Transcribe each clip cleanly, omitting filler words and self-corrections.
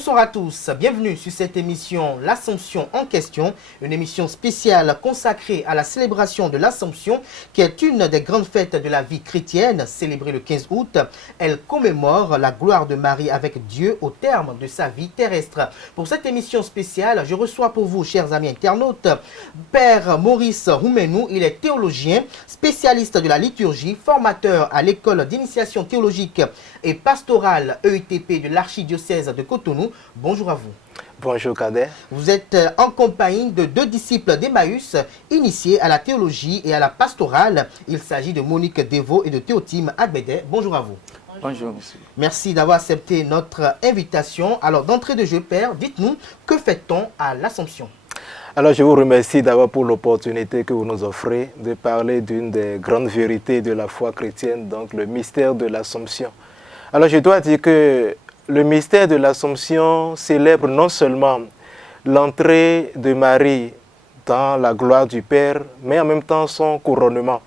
Bonsoir à tous, bienvenue sur cette émission L'Assomption en question, une émission spéciale consacrée à la célébration de l'Assomption qui est une des grandes fêtes de la vie chrétienne, célébrée le 15 août. Elle commémore la gloire de Marie avec Dieu au terme de sa vie terrestre. Pour cette émission spéciale, je reçois pour vous, chers amis internautes, Père Maurice Roumenou. Il est théologien, spécialiste de la liturgie, formateur à l'école d'initiation théologique et pastorale EITP de l'archidiocèse de Cotonou. Bonjour à vous. Bonjour Cadet. Vous êtes en compagnie de deux disciples d'Emmaüs initiés à la théologie et à la pastorale. Il s'agit de Monique Deveau et de Théotime Agbede. Bonjour à vous. Bonjour monsieur. Merci d'avoir accepté notre invitation. Alors d'entrée de jeu, Père, dites-nous, que fait-on à l'Assomption? Alors je vous remercie d'abord pour l'opportunité que vous nous offrez de parler d'une des grandes vérités de la foi chrétienne, donc le mystère de l'Assomption. Alors je dois dire que le mystère de l'Assomption célèbre non seulement l'entrée de Marie dans la gloire du Père, mais en même temps son couronnement.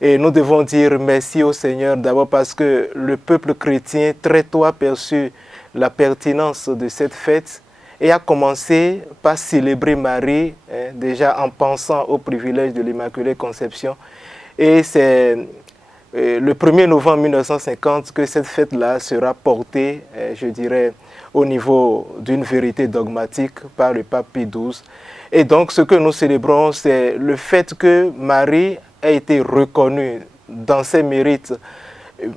Et nous devons dire merci au Seigneur d'abord parce que le peuple chrétien très tôt a perçu la pertinence de cette fête et a commencé par célébrer Marie, déjà en pensant au privilège de l'Immaculée Conception. Et c'est le 1er novembre 1950 que cette fête-là sera portée, je dirais, au niveau d'une vérité dogmatique par le pape Pie XII. Et donc ce que nous célébrons, c'est le fait que Marie a été reconnue dans ses mérites,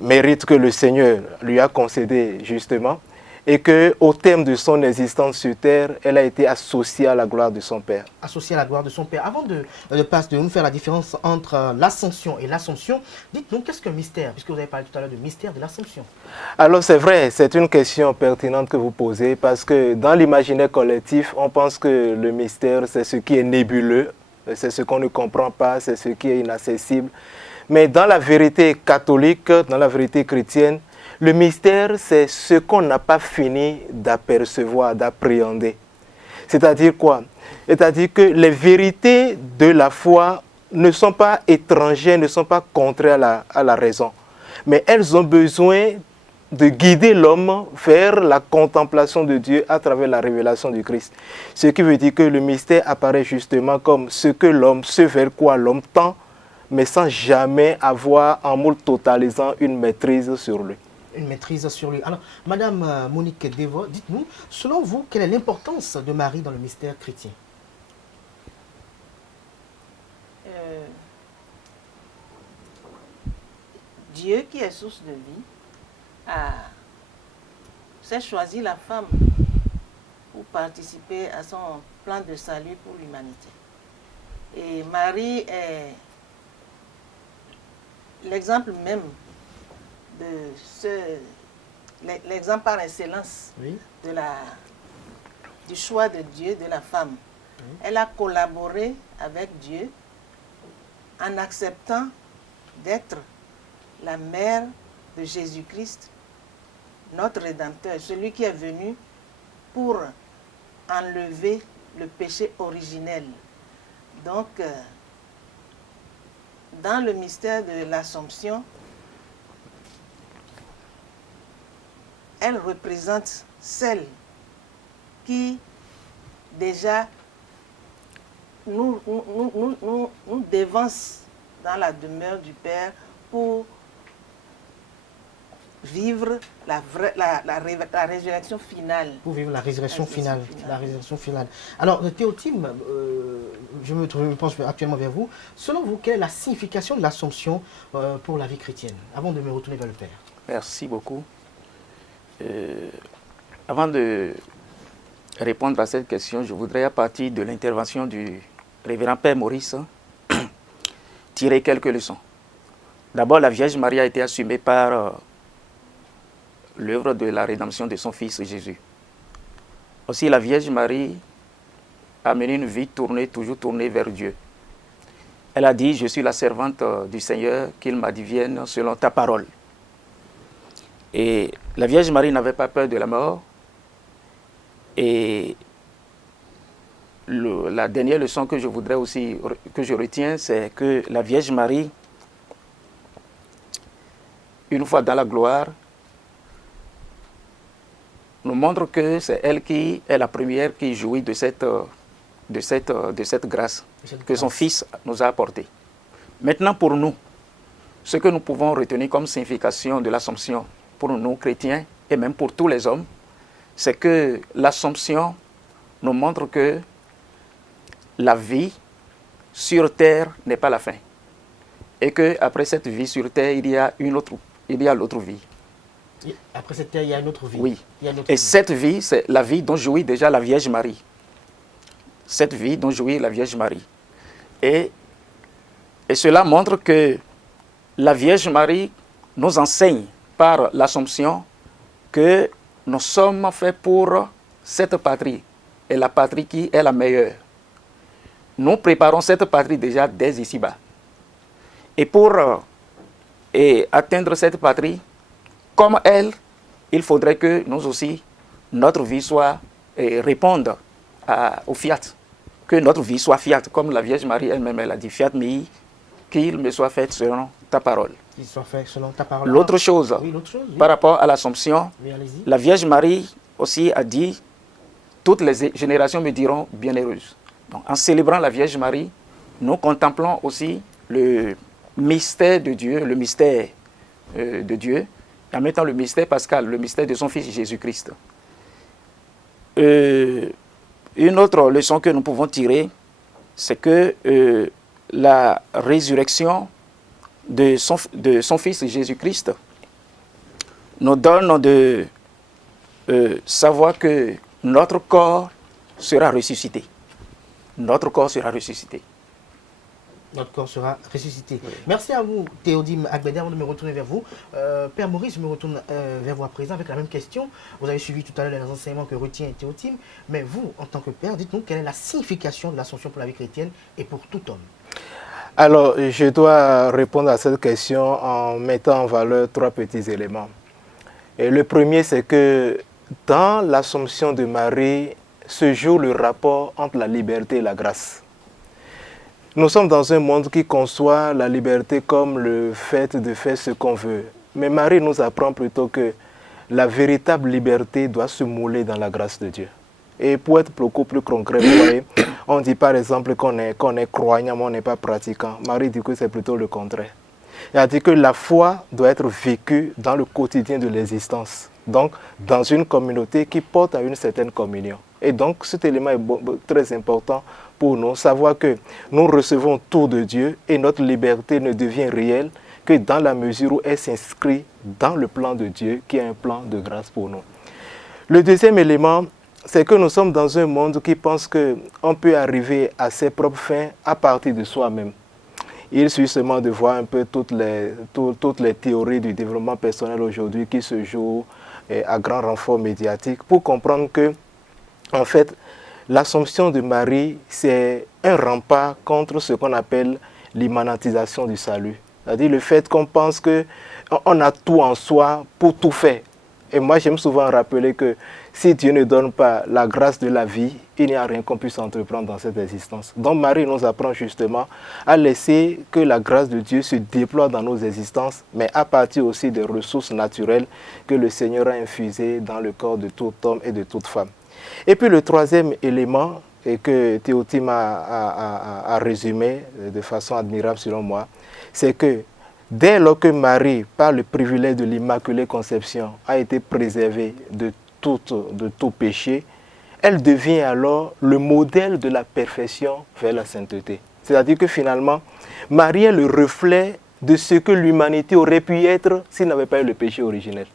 mérites que le Seigneur lui a concédés justement, et qu'au terme de son existence sur terre, elle a été associée à la gloire de son Père. Associée à la gloire de son Père. Avant de nous faire la différence entre l'Ascension et l'Assomption, dites-nous, qu'est-ce qu'un mystère? Puisque vous avez parlé tout à l'heure de mystère de l'Assomption. Alors c'est vrai, c'est une question pertinente que vous posez, parce que dans l'imaginaire collectif, on pense que le mystère, c'est ce qui est nébuleux, c'est ce qu'on ne comprend pas, c'est ce qui est inaccessible. Mais dans la vérité catholique, dans la vérité chrétienne, le mystère, c'est ce qu'on n'a pas fini d'apercevoir, d'appréhender. C'est-à-dire quoi? C'est-à-dire que les vérités de la foi ne sont pas étrangères, ne sont pas contraires à la raison. Mais elles ont besoin de guider l'homme vers la contemplation de Dieu à travers la révélation du Christ. Ce qui veut dire que le mystère apparaît justement comme ce que l'homme, ce vers quoi l'homme tend, mais sans jamais avoir en moule totalisant une maîtrise sur lui. Une maîtrise sur lui. Alors, Madame Monique Deveau, dites-nous, selon vous, quelle est l'importance de Marie dans le mystère chrétien? Dieu, qui est source de vie, s'est choisi la femme pour participer à son plan de salut pour l'humanité. Et Marie est l'exemple même de l'exemple par excellence, oui, du choix de Dieu, de la femme. Oui. Elle a collaboré avec Dieu en acceptant d'être la mère de Jésus-Christ, notre Rédempteur, celui qui est venu pour enlever le péché originel. Donc, dans le mystère de l'Assomption, elle représente celle qui déjà nous dévance dans la demeure du Père pour vivre la résurrection finale. Pour vivre la résurrection finale. La résurrection finale. Alors, Théotime, je me penche actuellement vers vous. Selon vous, quelle est la signification de l'Assomption pour la vie chrétienne? Avant de me retourner vers le Père. Merci beaucoup. Avant de répondre à cette question, je voudrais, à partir de l'intervention du révérend Père Maurice, tirer quelques leçons. D'abord, la Vierge Marie a été assumée par l'œuvre de la rédemption de son Fils Jésus. Aussi, la Vierge Marie a mené une vie toujours tournée vers Dieu. Elle a dit, je suis la servante du Seigneur, qu'il m'advienne selon ta parole. Et la Vierge Marie n'avait pas peur de la mort. Et la dernière leçon que je voudrais aussi, que je retiens, c'est que la Vierge Marie, une fois dans la gloire, nous montre que c'est elle qui est la première qui jouit de cette grâce que son Fils nous a apportée. Maintenant, pour nous, ce que nous pouvons retenir comme signification de l'Assomption pour nous chrétiens et même pour tous les hommes, c'est que l'Assomption nous montre que la vie sur terre n'est pas la fin. Et qu'après cette vie sur terre, il y a l'autre vie. Et après cette terre, il y a une autre vie. Oui. Il y a une autre Et vie. cette vie, c'est la vie dont jouit déjà la Vierge Marie. Cette vie dont jouit la Vierge Marie. Et cela montre que la Vierge Marie nous enseigne par l'Assomption que nous sommes faits pour cette patrie. Et la patrie qui est la meilleure. Nous préparons cette patrie déjà dès ici-bas. Et pour atteindre cette patrie, comme elle, il faudrait que nous aussi, notre vie soit réponde au fiat. Que notre vie soit fiat, comme la Vierge Marie elle-même, elle a dit fiat mi, qu'il me soit fait selon ta parole. Qu'il soit fait selon ta parole. L'autre chose, oui. Par rapport à l'Assomption, oui, la Vierge Marie aussi a dit, toutes les générations me diront bienheureuse. Donc, en célébrant la Vierge Marie, nous contemplons aussi le mystère de Dieu, le mystère de Dieu, et en même temps le mystère pascal, le mystère de son Fils Jésus-Christ. Une autre leçon que nous pouvons tirer, c'est que la résurrection de son Fils Jésus-Christ nous donne de savoir que notre corps sera ressuscité. Notre corps sera ressuscité. Notre corps sera ressuscité. Oui. Merci à vous, Théodime Agbede. Avant de me retourner vers vous, Père Maurice, je me retourne vers vous à présent avec la même question. Vous avez suivi tout à l'heure les enseignements que retient Théodime, mais vous, en tant que Père, dites-nous quelle est la signification de l'Assomption pour la vie chrétienne et pour tout homme. Alors, je dois répondre à cette question en mettant en valeur 3 petits éléments. Et le premier, c'est que dans l'Assomption de Marie se joue le rapport entre la liberté et la grâce. Nous sommes dans un monde qui conçoit la liberté comme le fait de faire ce qu'on veut. Mais Marie nous apprend plutôt que la véritable liberté doit se mouler dans la grâce de Dieu. Et pour être beaucoup plus concret, vous voyez, on dit par exemple qu'on est croyant, mais on n'est pas pratiquant. Marie dit que c'est plutôt le contraire. Elle dit que la foi doit être vécue dans le quotidien de l'existence. Donc, dans une communauté qui porte à une certaine communion. Et donc, cet élément est très important pour nous, savoir que nous recevons tout de Dieu et notre liberté ne devient réelle que dans la mesure où elle s'inscrit dans le plan de Dieu, qui est un plan de grâce pour nous. Le deuxième élément, c'est que nous sommes dans un monde qui pense qu'on peut arriver à ses propres fins à partir de soi-même. Il suffit seulement de voir un peu toutes les théories du développement personnel aujourd'hui qui se jouent à grand renfort médiatique pour comprendre que, en fait, l'Assomption de Marie, c'est un rempart contre ce qu'on appelle l'immanentisation du salut. C'est-à-dire le fait qu'on pense qu'on a tout en soi pour tout faire. Et moi, j'aime souvent rappeler que si Dieu ne donne pas la grâce de la vie, il n'y a rien qu'on puisse entreprendre dans cette existence. Donc Marie nous apprend justement à laisser que la grâce de Dieu se déploie dans nos existences, mais à partir aussi des ressources naturelles que le Seigneur a infusées dans le corps de tout homme et de toute femme. Et puis le troisième élément, et que Théotime a résumé de façon admirable selon moi, c'est que dès lors que Marie, par le privilège de l'Immaculée Conception, a été préservée de tout péché, elle devient alors le modèle de la perfection vers la sainteté. C'est-à-dire que finalement, Marie est le reflet de ce que l'humanité aurait pu être s'il n'avait pas eu le péché originel.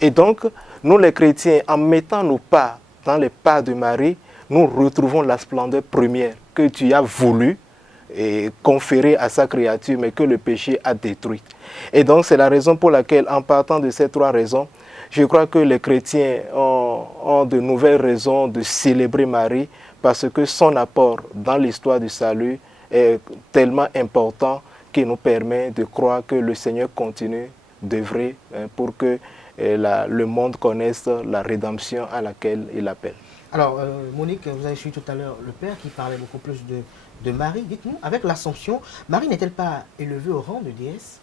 Et donc, nous les chrétiens, en mettant nos pas dans les pas de Marie, nous retrouvons la splendeur première que Dieu a voulu et conférée à sa créature, mais que le péché a détruite. Et donc, c'est la raison pour laquelle, en partant de ces 3 raisons, je crois que les chrétiens ont de nouvelles raisons de célébrer Marie parce que son apport dans l'histoire du salut est tellement important qu'il nous permet de croire que le Seigneur continue d'œuvrer pour que le monde connaisse la rédemption à laquelle il appelle. Alors, Monique, vous avez suivi tout à l'heure le Père qui parlait beaucoup plus de Marie. Dites-nous, avec l'Assomption, Marie n'est-elle pas élevée au rang de déesse?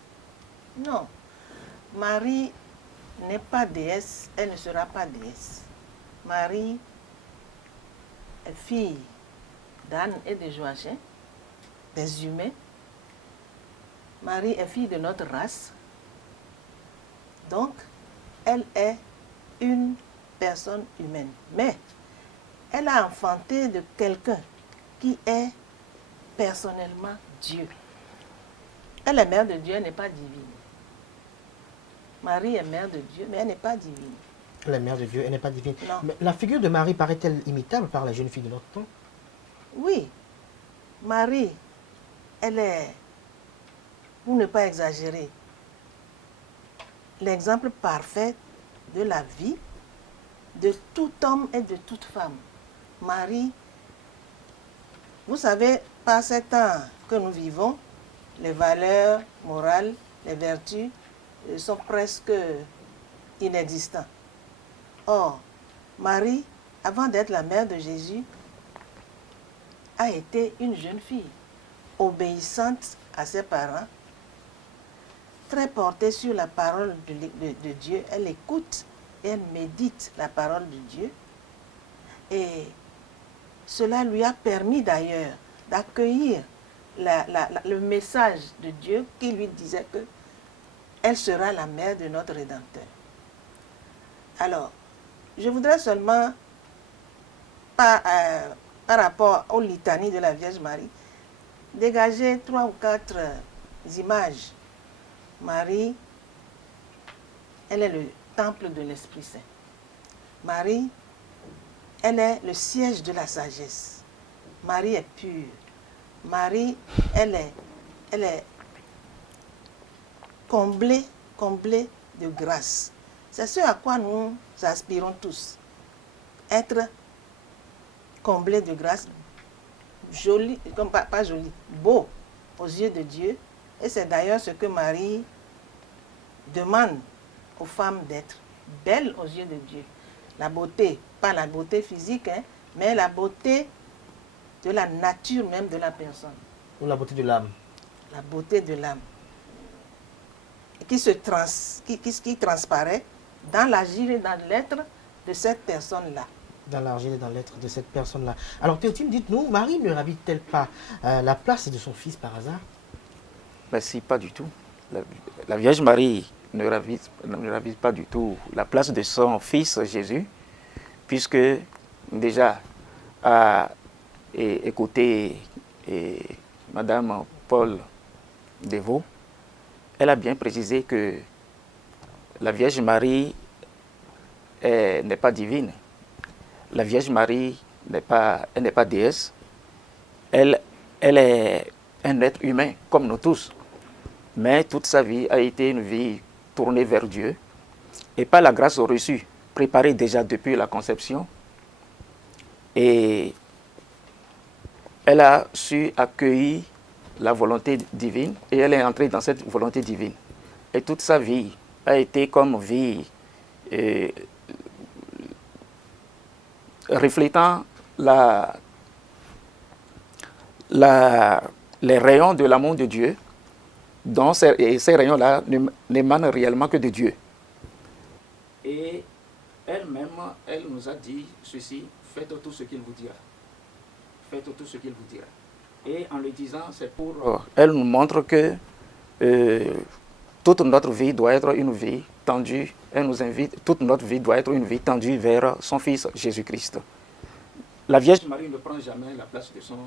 Non. Marie n'est pas déesse, elle ne sera pas déesse. Marie est fille d'Anne et de Joachim, des humains. Marie est fille de notre race. Donc, elle est une personne humaine. Mais elle a enfanté de quelqu'un qui est personnellement Dieu. Elle est mère de Dieu, elle n'est pas divine. Marie est mère de Dieu, mais elle n'est pas divine. Elle est mère de Dieu, elle n'est pas divine. Non. Mais la figure de Marie paraît-elle imitable par les jeunes filles de notre temps? Oui, Marie, elle est, pour ne pas exagérer, l'exemple parfait de la vie de tout homme et de toute femme. Marie, vous savez, par ces temps que nous vivons, les valeurs morales, les vertus sont presque inexistantes. Or, Marie, avant d'être la mère de Jésus, a été une jeune fille, obéissante à ses parents, très portée sur la parole de Dieu. Elle écoute et elle médite la parole de Dieu. Et cela lui a permis d'ailleurs d'accueillir le message de Dieu qui lui disait que elle sera la mère de notre Rédempteur. Alors, je voudrais seulement, par rapport aux litanies de la Vierge Marie, dégager 3 ou 4 images. Marie, elle est le temple de l'Esprit Saint. Marie, elle est le siège de la sagesse. Marie est pure. Marie, elle est comblée de grâce. C'est ce à quoi nous aspirons tous. Être comblé de grâce, joli, comme pas joli, beau aux yeux de Dieu. Et c'est d'ailleurs ce que Marie demande aux femmes d'être belles aux yeux de Dieu. La beauté, pas la beauté physique, mais la beauté de la nature même de la personne. Ou la beauté de l'âme. La beauté de l'âme. Qui transparaît dans l'agir et dans l'être de cette personne-là. Dans l'agir et dans l'être de cette personne-là. Alors Théotime, dites-nous, Marie ne ravit-elle pas la place de son fils par hasard? Ben si, pas du tout. La Vierge Marie ne ravise pas du tout la place de son fils Jésus, puisque déjà à écouter Madame Paul Devaux, elle a bien précisé que la Vierge Marie n'est pas divine. La Vierge Marie elle n'est pas déesse. Elle est un être humain comme nous tous. Mais toute sa vie a été une vie tournée vers Dieu. Et par la grâce reçue, préparée déjà depuis la conception. Et elle a su accueillir la volonté divine et elle est entrée dans cette volonté divine. Et toute sa vie a été comme vie reflétant les rayons de l'amour de Dieu, et ces rayons-là n'émanent réellement que de Dieu. Et elle-même, elle nous a dit ceci: faites tout ce qu'il vous dira. Faites tout ce qu'il vous dira. Et en le disant, c'est pour... Elle nous montre que toute notre vie doit être une vie tendue. Elle nous invite, toute notre vie doit être une vie tendue vers son Fils Jésus-Christ. La Vierge Marie ne prend jamais la place de son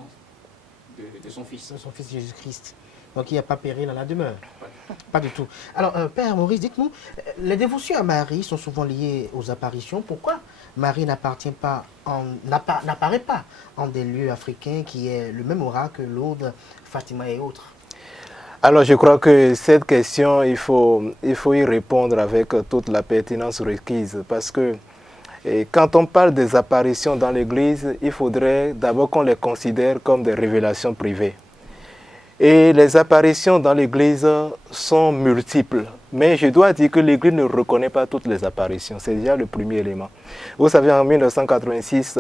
Fils. De son Fils Jésus-Christ. Donc il n'y a pas péril dans la demeure. Pas du tout. Alors, Père Maurice, dites-nous, les dévotions à Marie sont souvent liées aux apparitions. Pourquoi Marie n'apparaît pas en des lieux africains qui est le même aura que Lourdes, Fatima et autres? Alors je crois que cette question, il faut y répondre avec toute la pertinence requise. Parce que quand on parle des apparitions dans l'Église, il faudrait d'abord qu'on les considère comme des révélations privées. Et les apparitions dans l'Église sont multiples. Mais je dois dire que l'Église ne reconnaît pas toutes les apparitions. C'est déjà le premier élément. Vous savez, en 1986,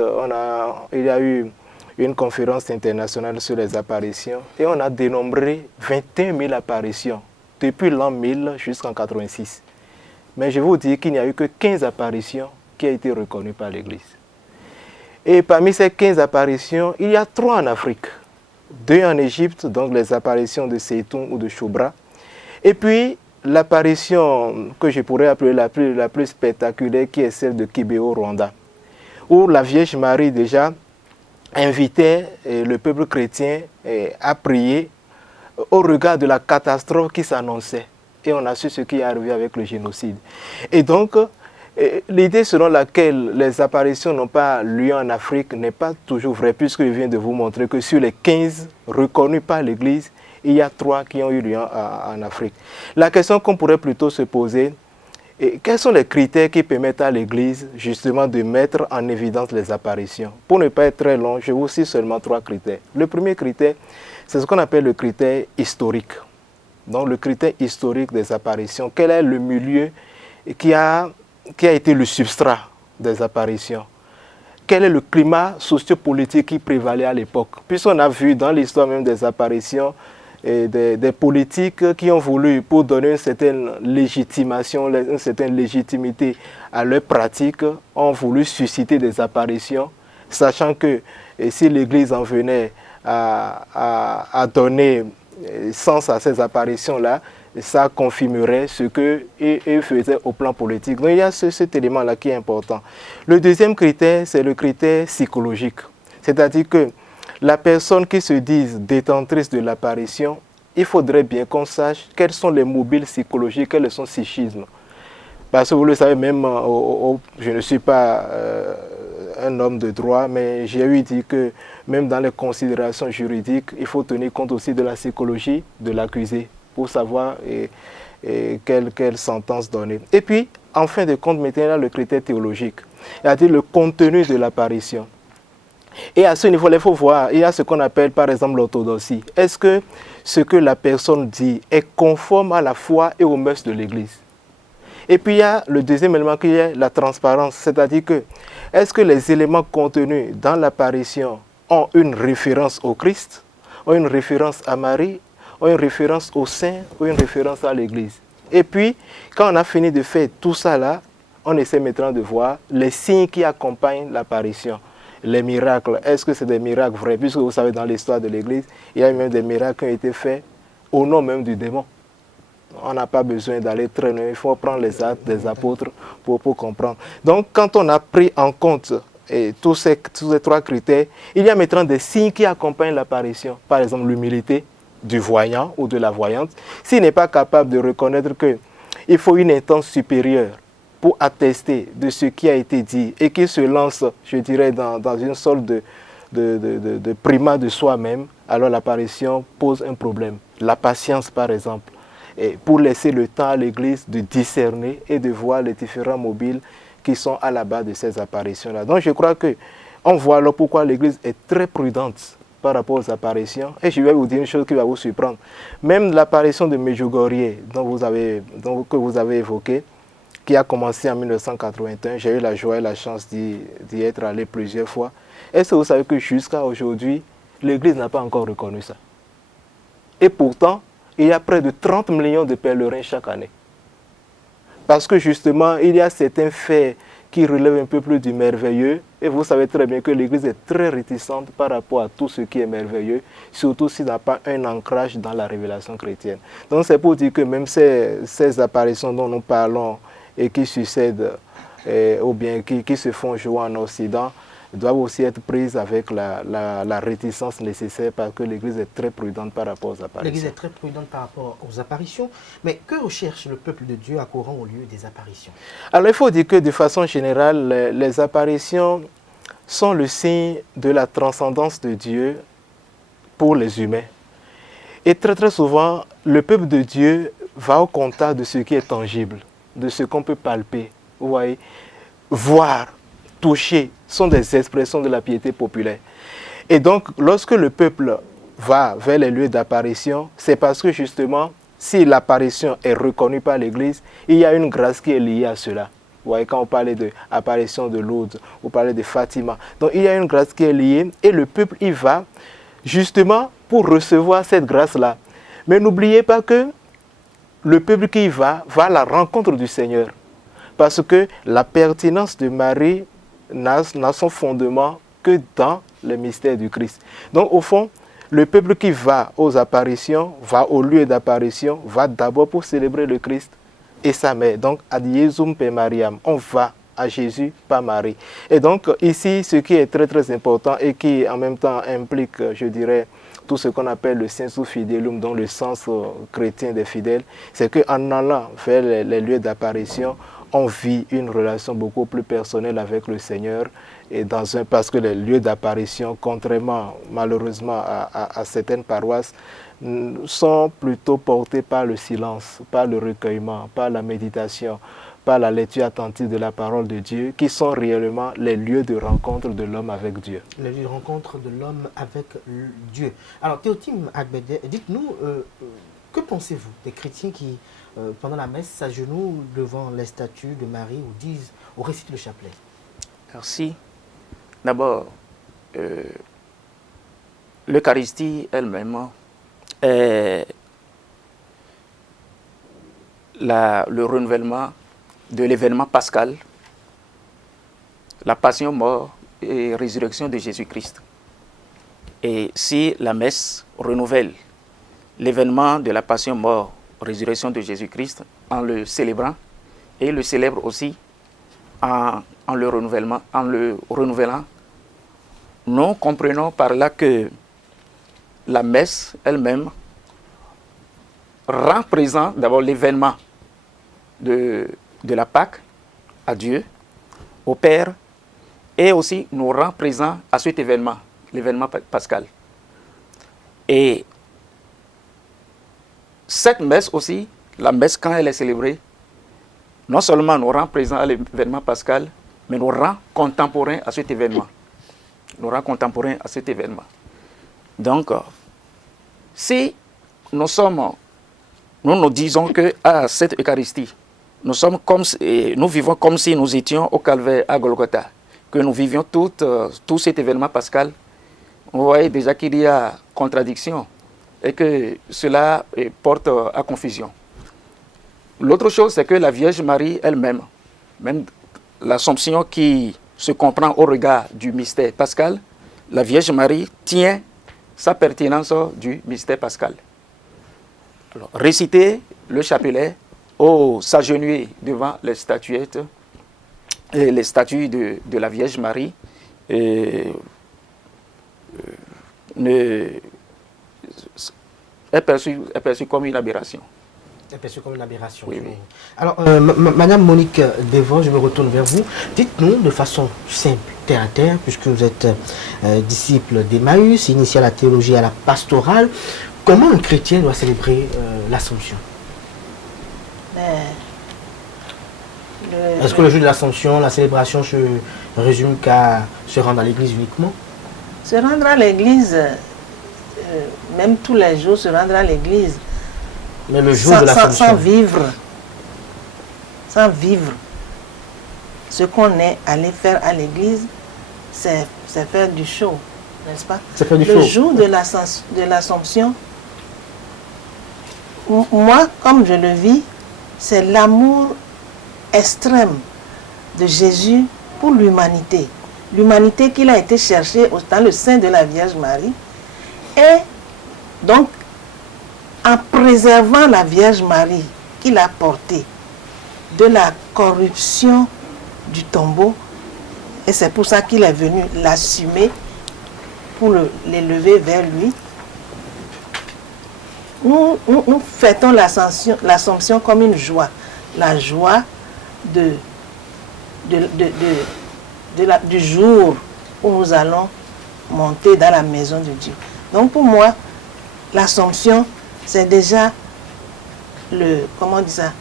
il y a eu une conférence internationale sur les apparitions et on a dénombré 21 000 apparitions depuis l'an 1000 jusqu'en 86. Mais je vous dis qu'il n'y a eu que 15 apparitions qui a été reconnue par l'Église. Et parmi ces 15 apparitions, il y a 3 en Afrique. 2 en Égypte, donc les apparitions de Seytoun ou de Choubra. Et puis, l'apparition que je pourrais appeler la plus spectaculaire, qui est celle de Kibé au Rwanda, où la Vierge Marie déjà invitait le peuple chrétien à prier au regard de la catastrophe qui s'annonçait. Et on a su ce qui est arrivé avec le génocide. Et donc, l'idée selon laquelle les apparitions n'ont pas lieu en Afrique n'est pas toujours vraie, puisque je viens de vous montrer que sur les 15 reconnus par l'Église, il y a 3 qui ont eu lieu en Afrique. La question qu'on pourrait plutôt se poser, quels sont les critères qui permettent à l'Église justement de mettre en évidence les apparitions? Pour ne pas être très long, je vous cite seulement 3 critères. Le premier critère, c'est ce qu'on appelle le critère historique. Donc le critère historique des apparitions, quel est le milieu qui a été le substrat des apparitions? Quel est le climat sociopolitique qui prévalait à l'époque? Puisqu'on a vu dans l'histoire même des apparitions, des politiques qui ont voulu, pour donner une certaine légitimation, une certaine légitimité à leurs pratiques, ont voulu susciter des apparitions, sachant que si l'Église en venait à donner sens à ces apparitions-là, ça confirmerait ce qu'ils faisaient au plan politique. Donc il y a cet élément-là qui est important. Le deuxième critère, c'est le critère psychologique. C'est-à-dire que la personne qui se dise détentrice de l'apparition, il faudrait bien qu'on sache quels sont les mobiles psychologiques, quel est son psychisme. Parce que vous le savez, même, je ne suis pas un homme de droit, mais j'ai eu dit que même dans les considérations juridiques, il faut tenir compte aussi de la psychologie de l'accusé pour savoir quelle sentence donner. Et puis, en fin de compte, maintenant là, le critère théologique, c'est-à-dire le contenu de l'apparition. Et à ce niveau, il faut voir, il y a ce qu'on appelle par exemple l'orthodoxie. Est-ce que ce que la personne dit est conforme à la foi et aux mœurs de l'Église? Et puis il y a le deuxième élément qui est la transparence, c'est-à-dire que est-ce que les éléments contenus dans l'apparition ont une référence au Christ, ont une référence à Marie, ont une référence au Saint, ou une référence à l'Église? Et puis, quand on a fini de faire tout ça là, on essaie maintenant de voir les signes qui accompagnent l'apparition. Les miracles, est-ce que c'est des miracles vrais? Puisque vous savez, dans l'histoire de l'Église, il y a même des miracles qui ont été faits au nom même du démon. On n'a pas besoin d'aller très loin, il faut prendre les actes des apôtres pour comprendre. Donc, quand on a pris en compte tous ces 3 critères, il y a maintenant des signes qui accompagnent l'apparition. Par exemple, l'humilité du voyant ou de la voyante. S'il n'est pas capable de reconnaître qu'il faut une instance supérieure pour attester de ce qui a été dit et qui se lance, je dirais, dans une sorte de primat de soi-même, alors l'apparition pose un problème. La patience, par exemple, et pour laisser le temps à l'Église de discerner et de voir les différents mobiles qui sont à la base de ces apparitions-là. Donc je crois qu'on voit là pourquoi l'Église est très prudente par rapport aux apparitions. Et je vais vous dire une chose qui va vous surprendre. Même l'apparition de Medjugorje que vous avez évoqué, qui a commencé en 1981, j'ai eu la joie et la chance d'y être allé plusieurs fois. Est-ce que vous savez que jusqu'à aujourd'hui, l'Église n'a pas encore reconnu ça? Et pourtant, il y a près de 30 millions de pèlerins chaque année. Parce que justement, il y a certains faits qui relèvent un peu plus du merveilleux. Et vous savez très bien que l'Église est très réticente par rapport à tout ce qui est merveilleux, surtout s'il n'a pas un ancrage dans la révélation chrétienne. Donc c'est pour dire que même ces apparitions dont nous parlons et qui succèdent, ou bien qui se font jouer en Occident, doivent aussi être prises avec la réticence nécessaire parce que l'Église est très prudente par rapport aux apparitions. L'Église est très prudente par rapport aux apparitions. Mais que recherche le peuple de Dieu accourant au lieu des apparitions? Alors il faut dire que de façon générale, les apparitions sont le signe de la transcendance de Dieu pour les humains. Et très très souvent, le peuple de Dieu va au contact de ce qui est tangible, de ce qu'on peut palper, vous voyez, voir, toucher, sont des expressions de la piété populaire. Et donc, lorsque le peuple va vers les lieux d'apparition, c'est parce que justement, si l'apparition est reconnue par l'Église, il y a une grâce qui est liée à cela. Vous voyez, quand on parlait de l'apparition de Lourdes, on parlait de Fatima. Donc, il y a une grâce qui est liée et le peuple y va justement pour recevoir cette grâce-là. Mais n'oubliez pas que le peuple qui y va à la rencontre du Seigneur. parce que la pertinence de Marie n'a son fondement que dans le mystère du Christ. Donc au fond, le peuple qui va aux apparitions, va au lieu d'apparition, va d'abord pour célébrer le Christ et sa mère. Donc, ad Iesum per Mariam, on va à Jésus par Marie. Et donc, ici, ce qui est très très important et qui en même temps implique, je dirais, tout ce qu'on appelle le sensu fidelium, dans le sens chrétien des fidèles, c'est qu'en allant vers les lieux d'apparition, on vit une relation beaucoup plus personnelle avec le Seigneur, et parce que les lieux d'apparition, contrairement malheureusement à certaines paroisses, sont plutôt portés par le silence, par le recueillement, par la méditation, par la lecture attentive de la parole de Dieu, qui sont réellement les lieux de rencontre de l'homme avec Dieu. Les lieux de rencontre de l'homme avec Dieu. Alors Théotime Agbede, dites-nous, que pensez-vous des chrétiens qui, pendant la messe, s'agenouillent devant les statues de Marie ou récitent le chapelet? Merci. D'abord, l'Eucharistie elle-même est le renouvellement de l'événement pascal, la passion, mort et résurrection de Jésus-Christ. Et si la messe renouvelle l'événement de la passion, mort, résurrection de Jésus-Christ en le célébrant, et le célèbre aussi en le renouvelant, nous comprenons par là que la messe elle-même rend présent d'abord l'événement de la Pâque à Dieu, au Père, et aussi nous rend présent à cet événement, l'événement pascal. Et cette messe aussi, la messe quand elle est célébrée, non seulement nous rend présent à l'événement pascal, mais nous rend contemporains à cet événement. Donc, si nous disons qu'à cette Eucharistie, nous vivons comme si nous étions au Calvaire à Golgotha, que nous vivions tout cet événement pascal, vous voyez déjà qu'il y a contradiction et que cela porte à confusion. L'autre chose, c'est que la Vierge Marie elle-même, même l'Assomption qui se comprend au regard du mystère pascal, la Vierge Marie tient sa pertinence du mystère pascal. Alors, réciter le chapelet ou s'agenouiller devant les statuettes et les statues de la Vierge Marie est perçu comme une aberration. C'est perçu comme une aberration. Oui, oui. Alors, Madame Monique Devon, je me retourne vers vous. Dites-nous de façon simple, terre à terre, puisque vous êtes disciple d'Emmaüs, initié à la théologie et à la pastorale, comment un chrétien doit célébrer l'Assomption? Est-ce que le jour de l'Assomption, la célébration se résume qu'à se rendre à l'église uniquement? Se rendre à l'église, même tous les jours, se rendre à l'église. Mais le jour de l'Assomption. Sans vivre ce qu'on est allé faire à l'église, c'est faire du show, n'est-ce pas? C'est faire du le show. Jour de l'Assomption, moi, comme je le vis, c'est l'amour extrême de Jésus pour l'humanité. L'humanité qu'il a été chercher dans le sein de la Vierge Marie. Et donc, en préservant la Vierge Marie qu'il a portée de la corruption du tombeau, et c'est pour ça qu'il est venu l'assumer pour l'élever vers lui. Nous fêtons l'Assomption comme une joie, la joie du jour où nous allons monter dans la maison de Dieu. Donc pour moi, l'Assomption, c'est déjà comment on dit ça?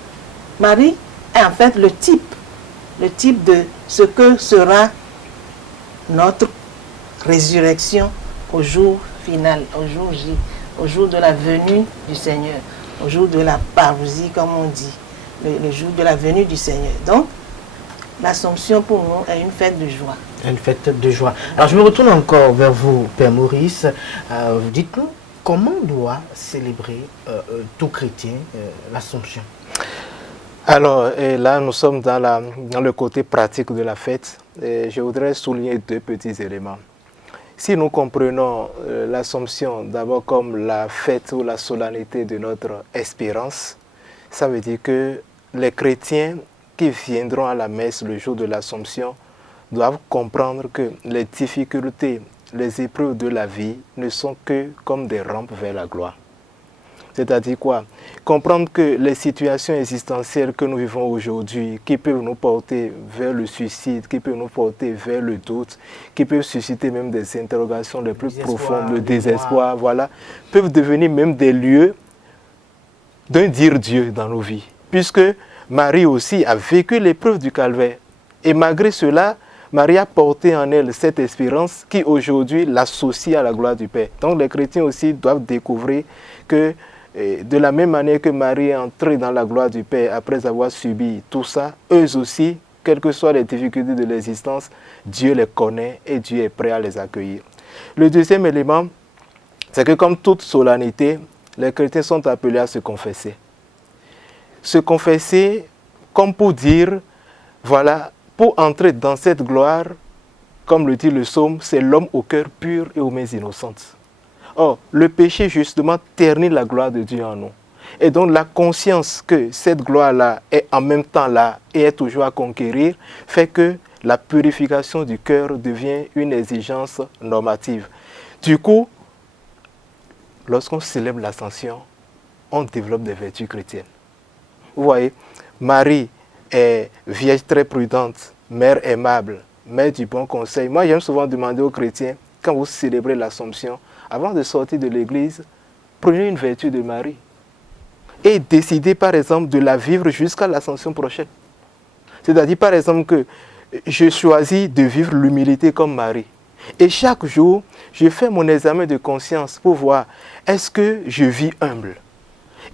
Marie est en fait le type de ce que sera notre résurrection au jour final, au jour J, au jour de la venue du Seigneur, au jour de la parousie, comme on dit, le jour de la venue du Seigneur. Donc, l'Assomption pour nous est une fête de joie. Une fête de joie. Alors je me retourne encore vers vous, Père Maurice. Dites-nous, comment doit célébrer tout chrétien l'Assomption? Alors, et là, nous sommes dans le côté pratique de la fête. Et je voudrais souligner deux petits éléments. Si nous comprenons l'Assomption d'abord comme la fête ou la solennité de notre espérance, ça veut dire que les chrétiens qui viendront à la messe le jour de l'Assomption doivent comprendre que les difficultés, les épreuves de la vie ne sont que comme des rampes vers la gloire. C'est-à-dire quoi? Comprendre que les situations existentielles que nous vivons aujourd'hui, qui peuvent nous porter vers le suicide, qui peuvent nous porter vers le doute, qui peuvent susciter même des interrogations les plus profondes, le désespoir, voilà, peuvent devenir même des lieux d'un dire Dieu dans nos vies. Puisque Marie aussi a vécu l'épreuve du calvaire. Et malgré cela, Marie a porté en elle cette espérance qui aujourd'hui l'associe à la gloire du Père. Donc les chrétiens aussi doivent découvrir que de la même manière que Marie est entrée dans la gloire du Père après avoir subi tout ça, eux aussi, quelles que soient les difficultés de l'existence, Dieu les connaît et Dieu est prêt à les accueillir. Le deuxième élément, c'est que comme toute solennité, les chrétiens sont appelés à se confesser. Se confesser comme pour dire, voilà, pour entrer dans cette gloire, comme le dit le psaume, c'est l'homme au cœur pur et aux mains innocentes. Or, le péché, justement, ternit la gloire de Dieu en nous. Et donc, la conscience que cette gloire-là est en même temps là et est toujours à conquérir, fait que la purification du cœur devient une exigence normative. Du coup, lorsqu'on célèbre l'Ascension, on développe des vertus chrétiennes. Vous voyez, Marie est vierge très prudente, mère aimable, mère du bon conseil. Moi, j'aime souvent demander aux chrétiens, quand vous célébrez l'Assomption, avant de sortir de l'église, prenez une vertu de Marie et décidez par exemple de la vivre jusqu'à l'Ascension prochaine. C'est-à-dire par exemple que je choisis de vivre l'humilité comme Marie. Et chaque jour, je fais mon examen de conscience pour voir est-ce que je vis humble.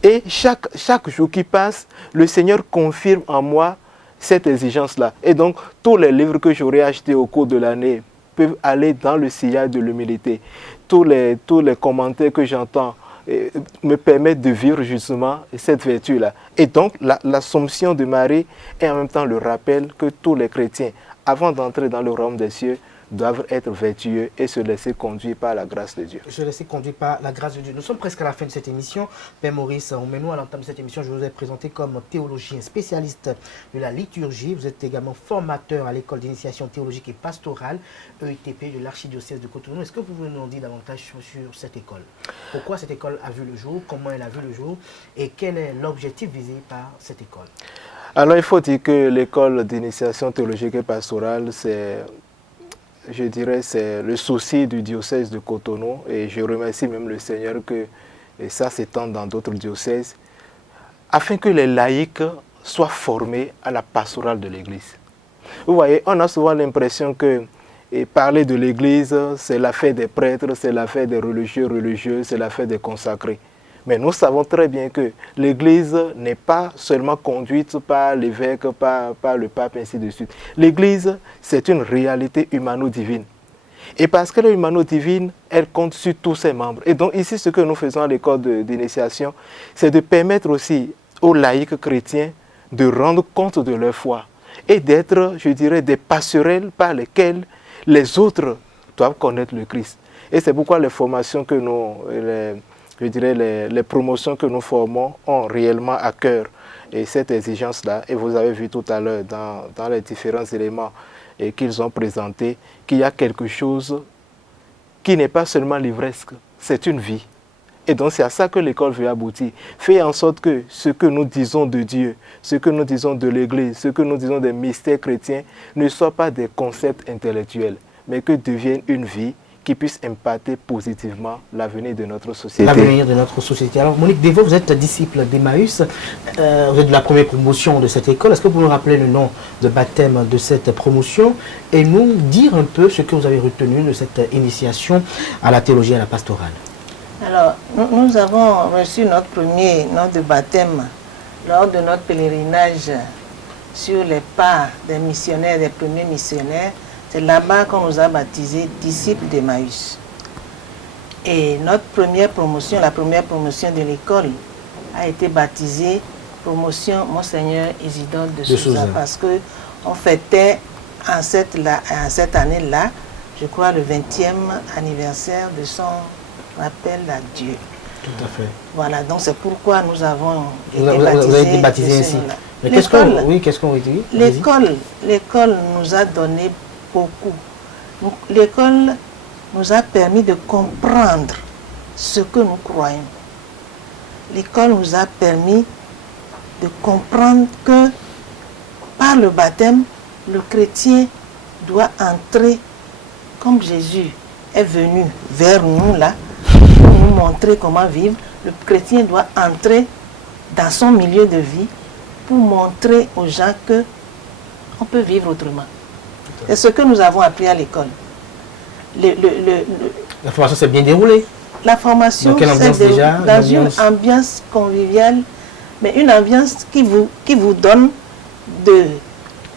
Et chaque jour qui passe, le Seigneur confirme en moi cette exigence-là. Et donc, tous les livres que j'aurais achetés au cours de l'année peuvent aller dans le sillage de l'humilité. Tous les commentaires que j'entends me permettent de vivre justement cette vertu-là. Et donc, l'Assomption de Marie est en même temps le rappel que tous les chrétiens, avant d'entrer dans le royaume des cieux, doivent être vertueux et se laisser conduire par la grâce de Dieu. Se laisser conduire par la grâce de Dieu. Nous sommes presque à la fin de cette émission. Père Maurice, nous à l'entame de cette émission, je vous ai présenté comme théologien spécialiste de la liturgie. Vous êtes également formateur à l'école d'initiation théologique et pastorale, EITP de l'archidiocèse de Cotonou. Est-ce que vous pouvez nous en dire davantage sur cette école? Pourquoi cette école a vu le jour? Comment elle a vu le jour? Et quel est l'objectif visé par cette école? Alors, il faut dire que l'école d'initiation théologique et pastorale, je dirais, c'est le souci du diocèse de Cotonou et je remercie même le Seigneur que ça s'étend dans d'autres diocèses afin que les laïcs soient formés à la pastorale de l'Église. Vous voyez, on a souvent l'impression que parler de l'Église, c'est l'affaire des prêtres, c'est l'affaire des religieux, c'est l'affaire des consacrés. Mais nous savons très bien que l'Église n'est pas seulement conduite par l'évêque, par le pape, ainsi de suite. L'Église, c'est une réalité humano-divine. Et parce qu'elle est humano-divine, elle compte sur tous ses membres. Et donc ici, ce que nous faisons à l'école d'initiation, c'est de permettre aussi aux laïcs chrétiens de rendre compte de leur foi et d'être, je dirais, des passerelles par lesquelles les autres doivent connaître le Christ. Et c'est pourquoi les formations que nous... je dirais, les promotions que nous formons ont réellement à cœur et cette exigence-là. Et vous avez vu tout à l'heure dans les différents éléments qu'ils ont présentés qu'il y a quelque chose qui n'est pas seulement livresque, c'est une vie. Et donc c'est à ça que l'école veut aboutir. Faire en sorte que ce que nous disons de Dieu, ce que nous disons de l'Église, ce que nous disons des mystères chrétiens ne soient pas des concepts intellectuels, mais que deviennent une vie qui puisse impacter positivement l'avenir de notre société. L'avenir de notre société. Alors Monique Devaux, vous êtes disciple d'Emmaüs, vous êtes de la première promotion de cette école. Est-ce que vous pouvez nous rappeler le nom de baptême de cette promotion et nous dire un peu ce que vous avez retenu de cette initiation à la théologie et à la pastorale? Alors, nous avons reçu notre premier nom de baptême lors de notre pèlerinage sur les pas des missionnaires, des premiers missionnaires. C'est là-bas qu'on nous a baptisés disciples d'Emmaüs. Et notre première promotion, la première promotion de l'école, a été baptisée promotion Monseigneur Isidore de Souza, parce qu'on fêtait en cette année-là, je crois, le 20e anniversaire de son appel à Dieu. Tout à fait. Voilà, donc c'est pourquoi nous avons vous avez été baptisés ainsi. Mais qu'est-ce qu'on dit? L'école nous a donné beaucoup. L'école nous a permis de comprendre ce que nous croyons. L'école nous a permis de comprendre que par le baptême, le chrétien doit entrer comme Jésus est venu vers nous là, pour nous montrer comment vivre. Le chrétien doit entrer dans son milieu de vie pour montrer aux gens que on peut vivre autrement. C'est ce que nous avons appris à l'école. La formation s'est bien déroulée. La formation s'est déroulée dans une ambiance conviviale, mais une ambiance qui vous donne de...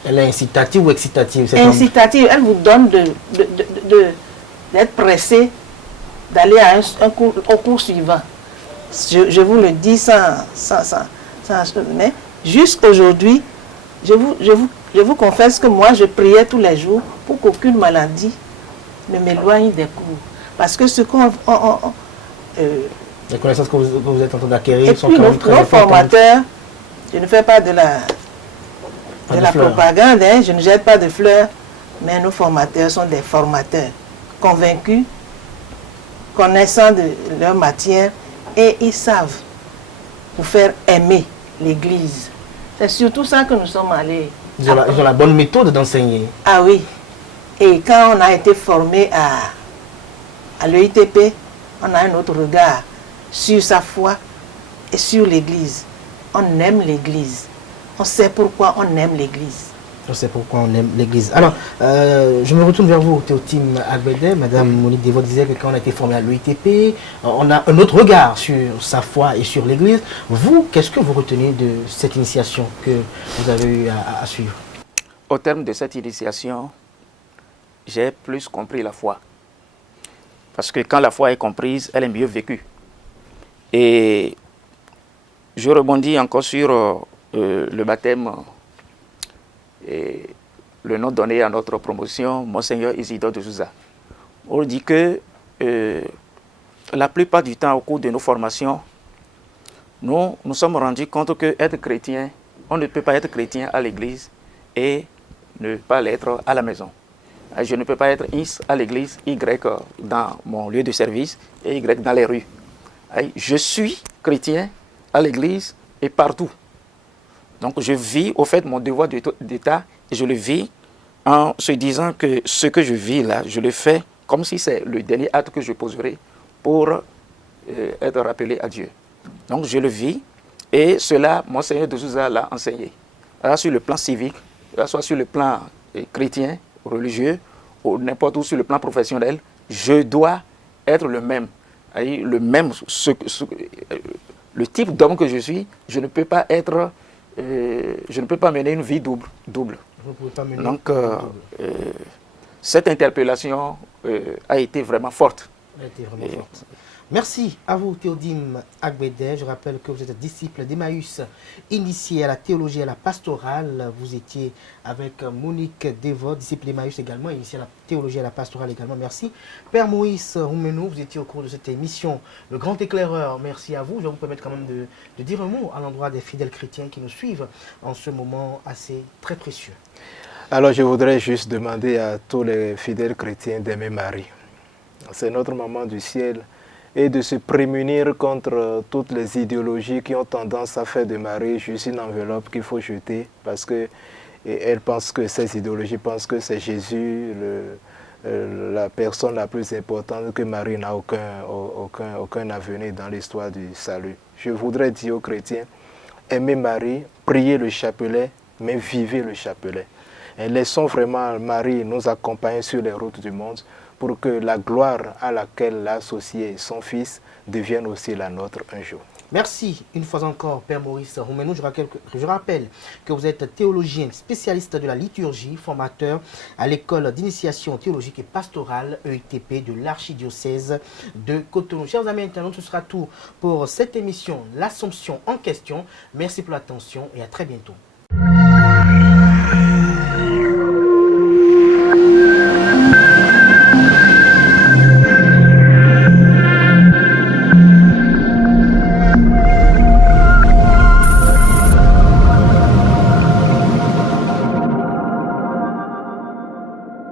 Elle est incitative ou excitative? Incitative, elle vous donne d'être pressé d'aller au cours suivant. Je vous le dis mais jusqu'aujourd'hui, je vous confesse que moi, je priais tous les jours pour qu'aucune maladie ne m'éloigne des cours. Parce que ce qu'on... les connaissances que vous êtes en train d'acquérir sont quand même très importantes. Nos formateurs, je ne fais pas de la propagande, hein, je ne jette pas de fleurs, mais nos formateurs sont des formateurs convaincus, connaissant de leur matière, et ils savent vous faire aimer l'Église. C'est surtout ça que nous sommes allés. Ils ont la bonne méthode d'enseigner. Ah oui. Et quand on a été formé à l'EITP, on a un autre regard sur sa foi et sur l'Église. On aime l'Église. On sait pourquoi on aime l'Église. On sait pourquoi on aime l'Église. Alors, je me retourne vers vous, Théotime Agbede. Madame Monique Devot disait que quand on a été formé à l'EITP, on a un autre regard sur sa foi et sur l'Église. Vous, qu'est-ce que vous retenez de cette initiation que vous avez eu à suivre? Au terme de cette initiation, j'ai plus compris la foi. Parce que quand la foi est comprise, elle est mieux vécue. Et je rebondis encore sur le baptême et le nom donné à notre promotion, Monseigneur Isidore de Souza. On dit que la plupart du temps, au cours de nos formations, nous sommes rendus compte que être chrétien, on ne peut pas être chrétien à l'église et ne pas l'être à la maison. Je ne peux pas être X à l'église, Y dans mon lieu de service et Y dans les rues. Je suis chrétien à l'église et partout. Donc je vis au fait mon devoir d'État et je le vis en se disant que ce que je vis là, je le fais comme si c'est le dernier acte que je poserai pour être rappelé à Dieu. Donc je le vis et cela, Monseigneur de Souza l'a enseigné. Alors, sur le plan civique, soit sur le plan chrétien, religieux, ou n'importe où sur le plan professionnel, je dois être le même. Le type d'homme que je suis, je ne peux pas être... je ne peux pas mener une vie double. Donc, cette interpellation a été vraiment forte. Merci à vous, Théotime Agbede. Je rappelle que vous êtes disciple d'Emmaüs, initié à la théologie et à la pastorale. Vous étiez avec Monique Devot, disciple d'Emmaüs également, initié à la théologie et à la pastorale également. Merci. Père Maurice Roumenou, vous étiez au cours de cette émission Le Grand Éclaireur. Merci à vous. Je vais vous permettre quand même de dire un mot à l'endroit des fidèles chrétiens qui nous suivent en ce moment assez très précieux. Alors, je voudrais juste demander à tous les fidèles chrétiens d'aimer Marie. C'est notre maman du ciel. Et de se prémunir contre toutes les idéologies qui ont tendance à faire de Marie juste une enveloppe qu'il faut jeter parce que elle pense que ces idéologies pensent que c'est Jésus la personne la plus importante, que Marie n'a aucun avenir dans l'histoire du salut. Je voudrais dire aux chrétiens, aimez Marie, priez le chapelet, mais vivez le chapelet. Et laissons vraiment Marie nous accompagner sur les routes du monde pour que la gloire à laquelle l'a associé son Fils devienne aussi la nôtre un jour. Merci une fois encore, Père Maurice Roumenou. Je rappelle que vous êtes théologien, spécialiste de la liturgie, formateur à l'école d'initiation théologique et pastorale EITP de l'archidiocèse de Cotonou. Chers amis internautes, ce sera tout pour cette émission, l'Assomption en question. Merci pour l'attention et à très bientôt.